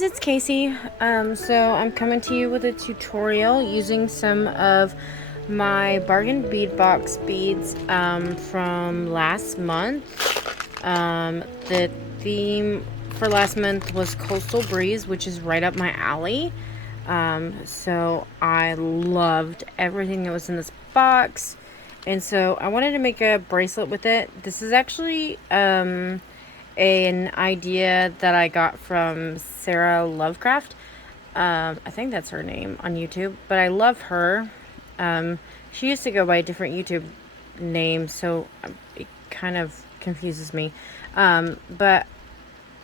guys, it's Casey. So I'm coming to you with a tutorial using some of my bargain bead box beads from last month. The theme for last month was Coastal Breeze, which is right up my alley. So I loved everything that was in this box, and so I wanted to make a bracelet with it. This is actually an idea that I got from Sarah Lovecraft. I think that's her name on YouTube, but I love her. She used to go by a different YouTube name, so it kind of confuses me. But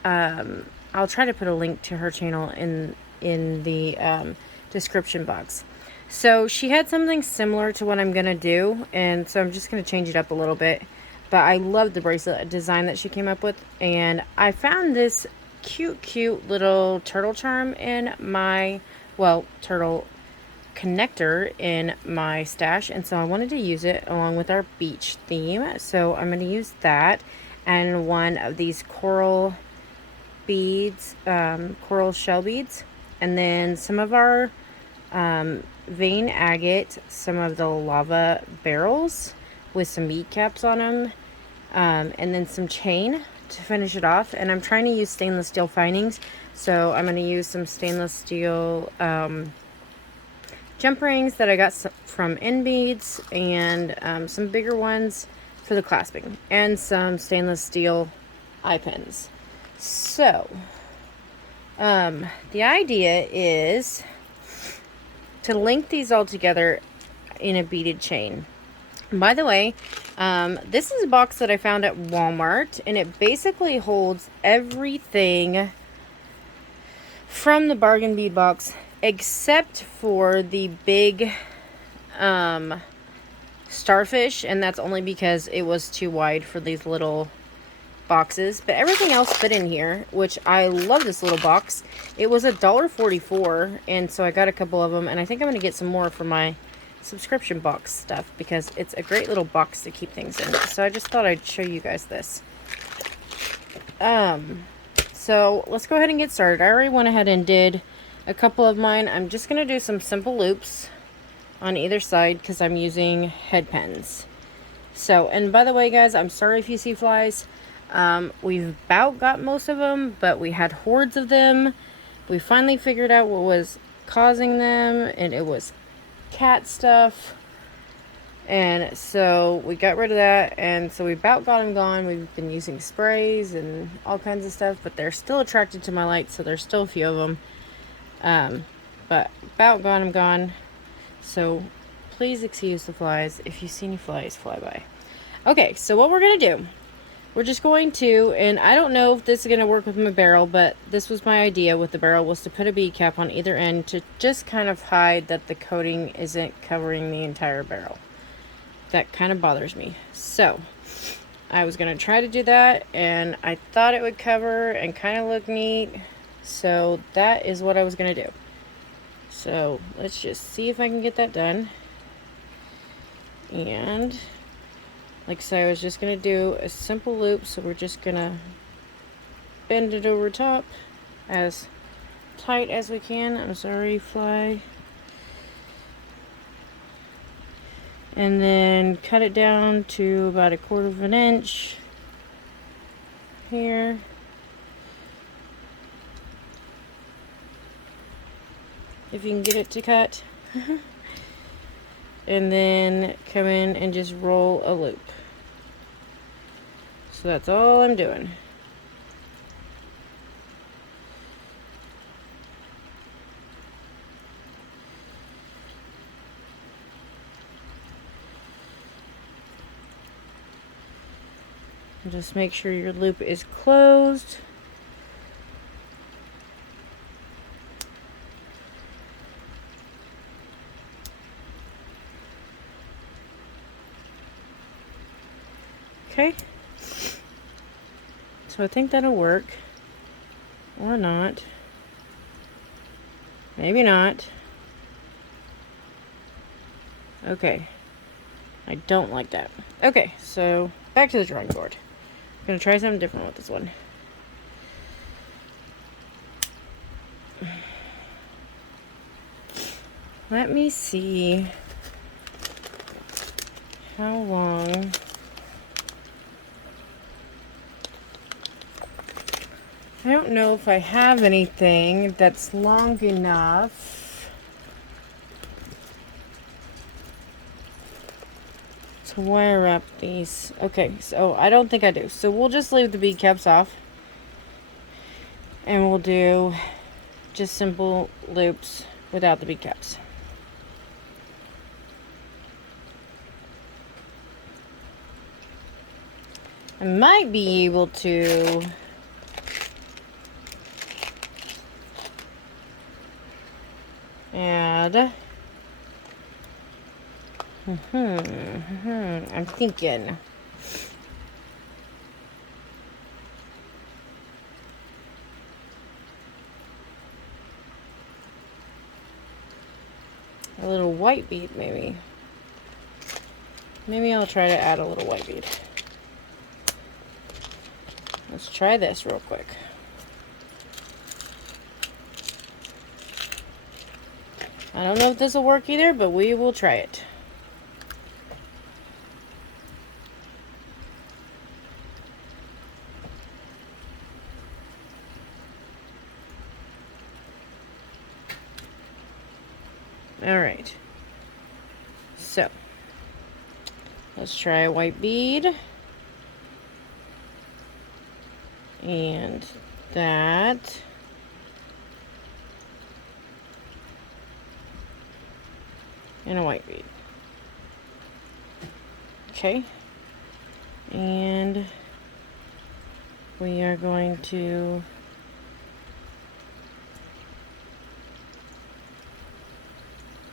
I'll try to put a link to her channel in the description box. So she had something similar to what I'm gonna do, and so I'm just gonna change it up a little bit. But I love the bracelet design that she came up with, and I found this cute little turtle charm in my, well, turtle connector in my stash, and so I wanted to use it along with our beach theme. So I'm going to use that and one of these coral beads, coral shell beads, and then some of our vein agate, some of the lava barrels with some bead caps on them, and then some chain to finish it off. And I'm trying to use stainless steel findings, so I'm going to use some stainless steel jump rings that I got from Inbeads, and some bigger ones for the clasping, and some stainless steel eye pins. So the idea is to link these all together in a beaded chain. And by the way, this is a box that I found at Walmart, and it basically holds everything from the bargain bead box except for the big starfish, and that's only because it was too wide for these little boxes. But everything else fit in here, which I love this little box. It was $1.44, and so I got a couple of them, and I think I'm going to get some more for my subscription box stuff because it's a great little box to keep things in. So I just thought I'd show you guys this. So let's go ahead and get started. I already went ahead and did a couple of mine. I'm just going to do some simple loops on either side because I'm using head pens. So, and by the way guys, I'm sorry if you see flies. We've about got most of them, but we had hordes of them. We finally figured out what was causing them, and it was cat stuff. And so we got rid of that, and so we about got them gone. We've been using sprays and all kinds of stuff, but they're still attracted to my light, so there's still a few of them. But about got them gone. So please excuse the flies. If you see any flies, fly by. Okay, so what we're gonna do, we're just going to, and I don't know if this is going to work with my barrel, but this was my idea with the barrel, was to put a bead cap on either end to just kind of hide that the coating isn't covering the entire barrel. That kind of bothers me. So I was going to try to do that, and I thought it would cover and kind of look neat. So that is what I was going to do. So let's just see if I can get that done. And like I said, I was just going to do a simple loop, so we're just going to bend it over top as tight as we can. I'm sorry, fly. And then cut it down to about 1/4 of an inch here. If you can get it to cut. And then come in and just roll a loop. So that's all I'm doing. And just make sure your loop is closed. Okay. So I think that'll work. Or not. Maybe not. Okay. I don't like that. Okay, so back to the drawing board. I'm gonna try something different with this one. Let me see how long. I don't know if I have anything that's long enough to wire up these. Okay, so I don't think I do. So we'll just leave the bead caps off. And we'll do just simple loops without the bead caps. I might be able to add I'm thinking a little white bead, maybe. Maybe I'll try to add a little white bead. Let's try this real quick. I don't know if this will work either, but we will try it. All right. So, let's try a white bead. And that. And a white bead. Okay. And we are going to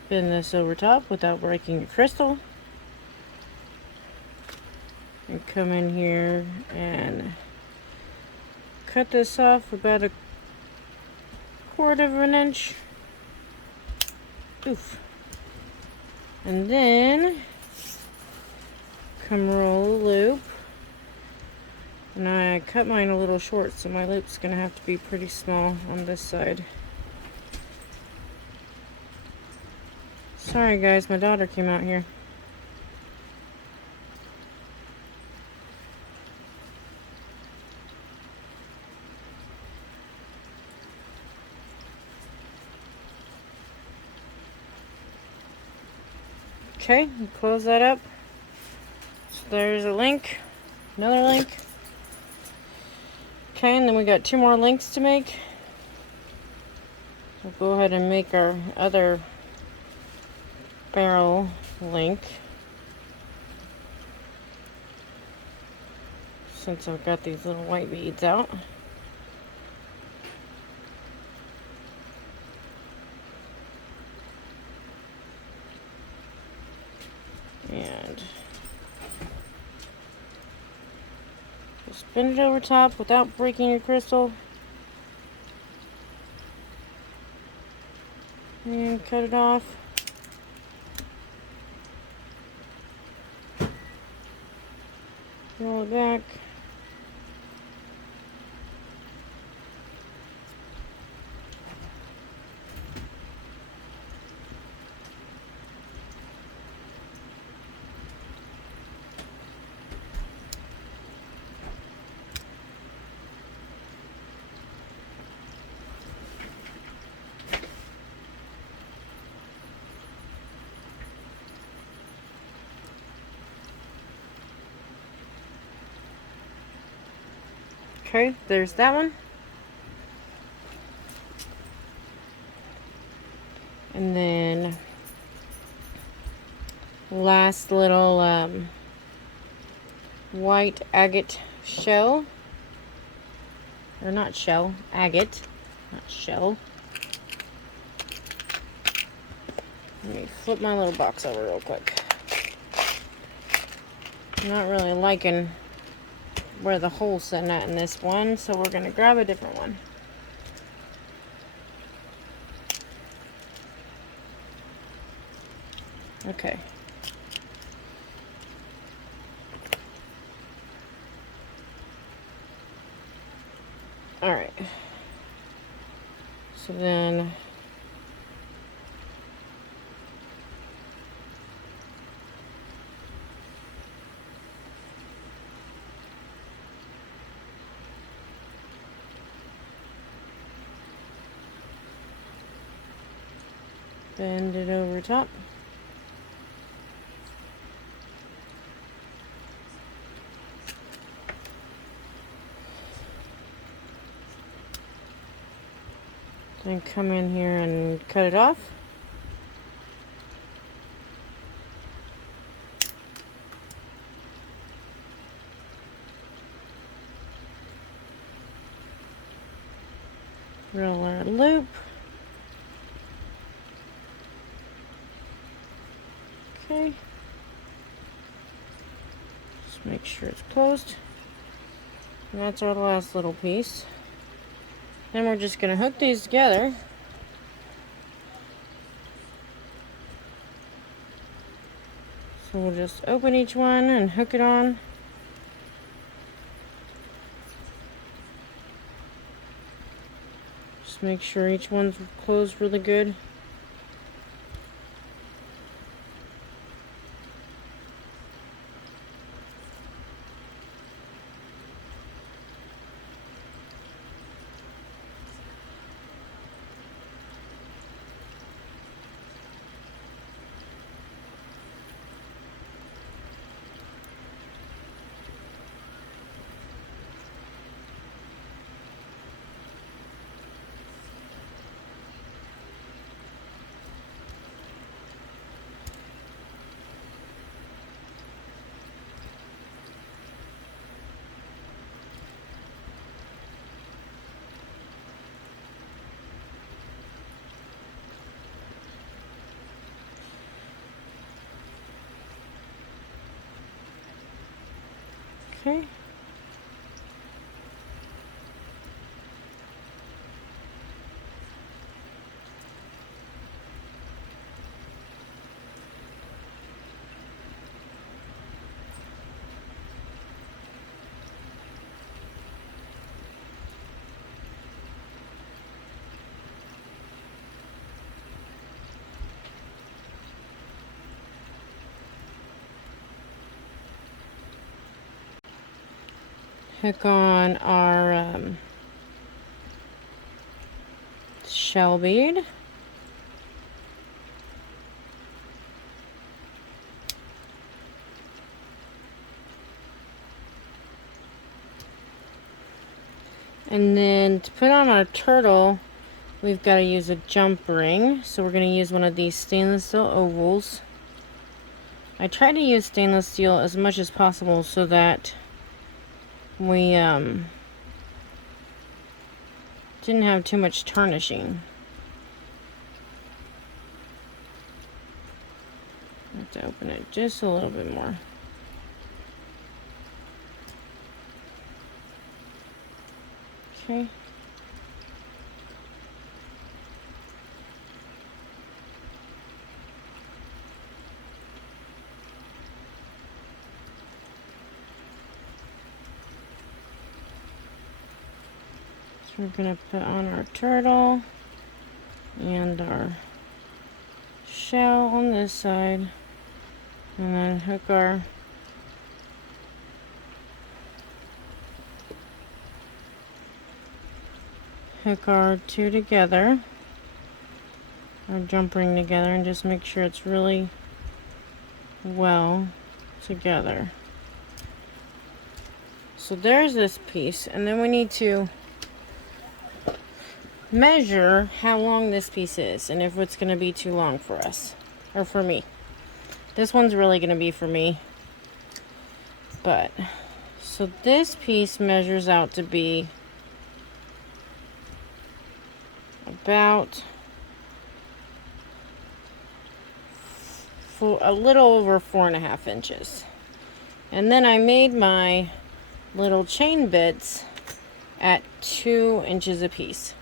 bend this over top without breaking the crystal. And come in here and cut this off about 1/4 of an inch. Oof. And then come roll a loop. And I cut mine a little short, so my loop's gonna have to be pretty small on this side. Sorry guys, my daughter came out here. Okay, close that up. So there's a link, another link. Okay, and then we got 2 more links to make. So go ahead and make our other barrel link. Since I've got these little white beads out. And just bend it over top without breaking your crystal. And cut it off. Roll it back. Okay, there's that one. And then last little white agate shell. Or not shell, agate, not shell. Let me flip my little box over real quick. I'm not really liking where the hole's sitting at in this one, so we're going to grab a different one. Okay. Alright. So then bend it over top. Then come in here and cut it off. Roll our loop. Okay. Just make sure it's closed. And that's our last little piece. Then we're just going to hook these together. So we'll just open each one and hook it on. Just make sure each one's closed really good. Okay. Hook on our shell bead. And then to put on our turtle, we've got to use a jump ring. So we're going to use one of these stainless steel ovals. I try to use stainless steel as much as possible so that we didn't have too much tarnishing. I have to open it just a little bit more. Okay. So we're going to put on our turtle and our shell on this side, and then hook our two together, our jump ring together, and just make sure it's really well together. So there's this piece, and then we need to measure how long this piece is and if it's going to be too long for us, or for me. This one's really going to be for me. But so this piece measures out to be about a little over 4.5 inches. And then I made my little chain bits at 2 inches a piece.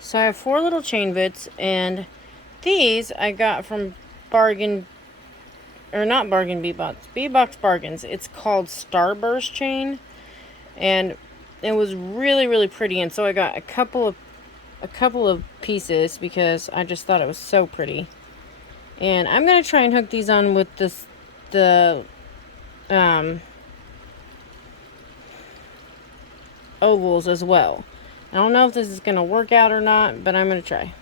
So I have 4 little chain bits, and these I got from Bargain, or not Bargain B-Box Bargains. It's called Starburst chain, and it was really, really pretty. And so I got a couple of pieces because I just thought it was so pretty. And I'm gonna try and hook these on with the ovals as well. I don't know if this is gonna work out or not, but I'm gonna try.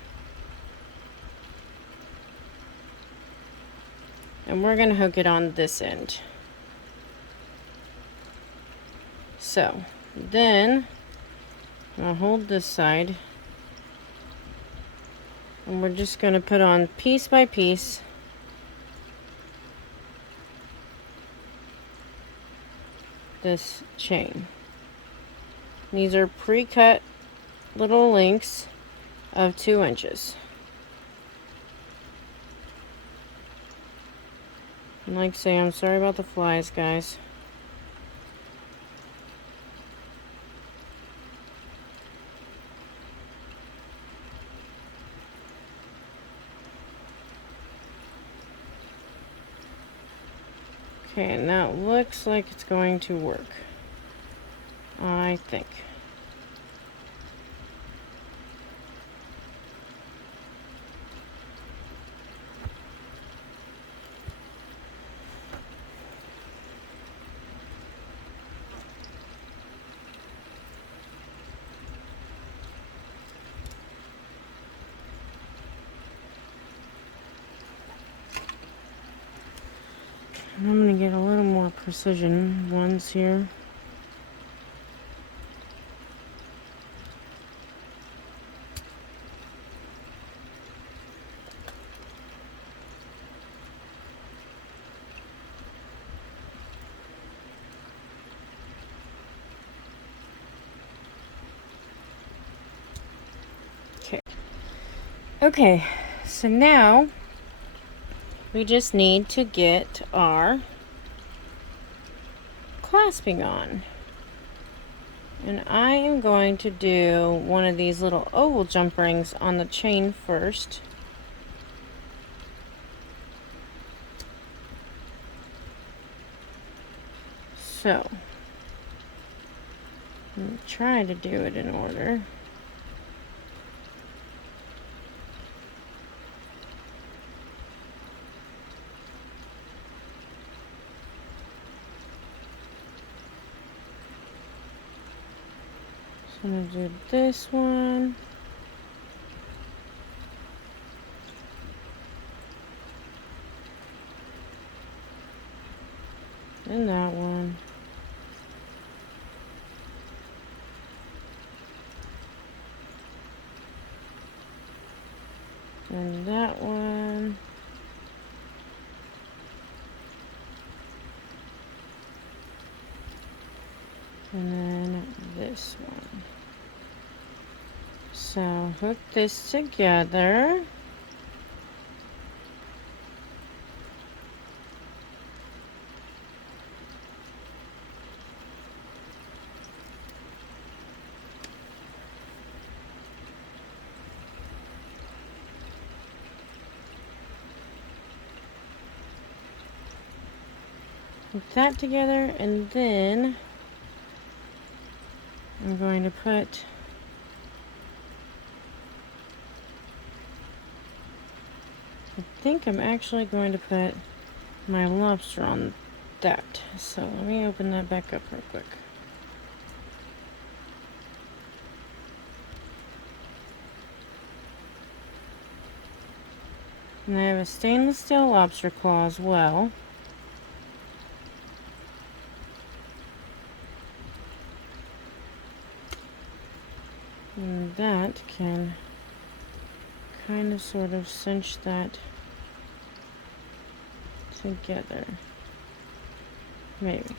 and we're going to hook it on this end. So then I'll hold this side, and we're just going to put on piece by piece this chain. These are pre-cut little links of 2 inches. And like I say, I'm sorry about the flies, guys. Okay, and that looks like it's going to work, I think. I'm going to get a little more precision ones here. Okay. Okay, so now we just need to get our clasping on. And I am going to do one of these little oval jump rings on the chain first. So, I'm going to try to do it in order. So I'm going to do this one. And that one. And that one. And then this one. So hook this together. Put that together, and then I'm going to put I think I'm actually going to put my lobster on that. So let me open that back up real quick. And I have a stainless steel lobster claw as well. And that can kind of sort of cinch that together. Maybe.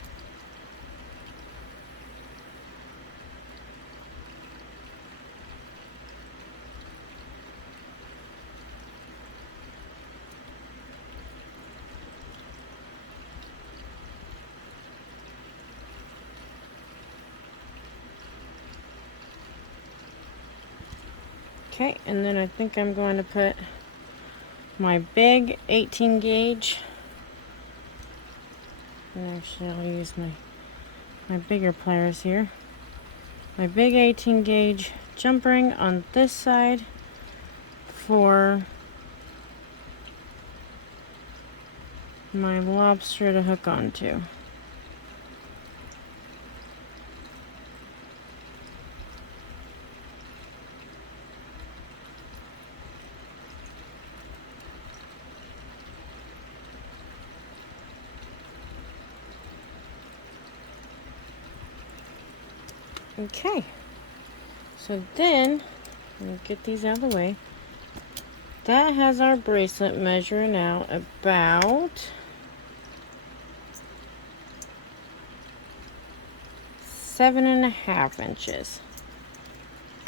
Okay, and then I think I'm going to put my big 18 gauge, and actually I'll use my bigger pliers here. My big 18 gauge jump ring on this side for my lobster to hook onto. Okay, so then, let me get these out of the way. That has our bracelet measuring out about 7.5 inches.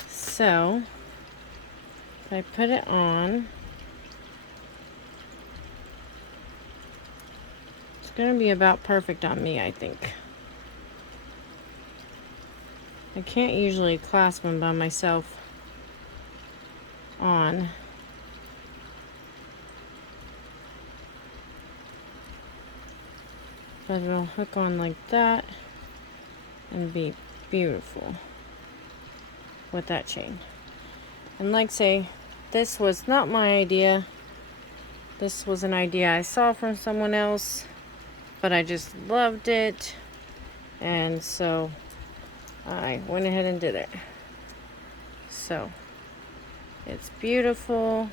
So, if I put it on, it's going to be about perfect on me, I think. I can't usually clasp them by myself on. But it'll hook on like that and be beautiful with that chain. And like say, this was not my idea. This was an idea I saw from someone else, but I just loved it. And so I went ahead and did it. So it's beautiful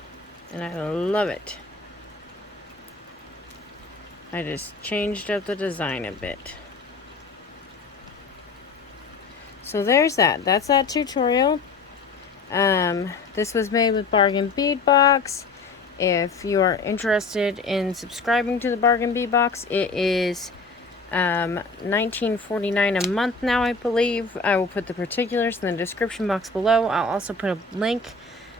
and I love it. I just changed up the design a bit. So there's that. That's that tutorial. This was made with Bargain Bead Box. If you are interested in subscribing to the Bargain Bead Box, it is $19.49 a month now, I believe. I will put the particulars in the description box below. I'll also put a link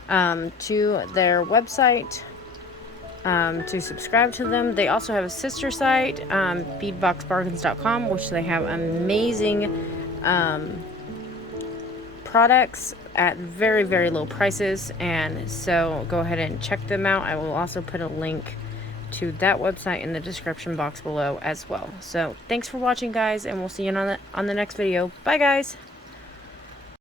to their website to subscribe to them. They also have a sister site, beadboxbargains.com, which they have amazing products at very, very low prices, and so go ahead and check them out. I will also put a link to that website in the description box below as well. So thanks for watching, guys, and we'll see you on the next video. Bye, guys.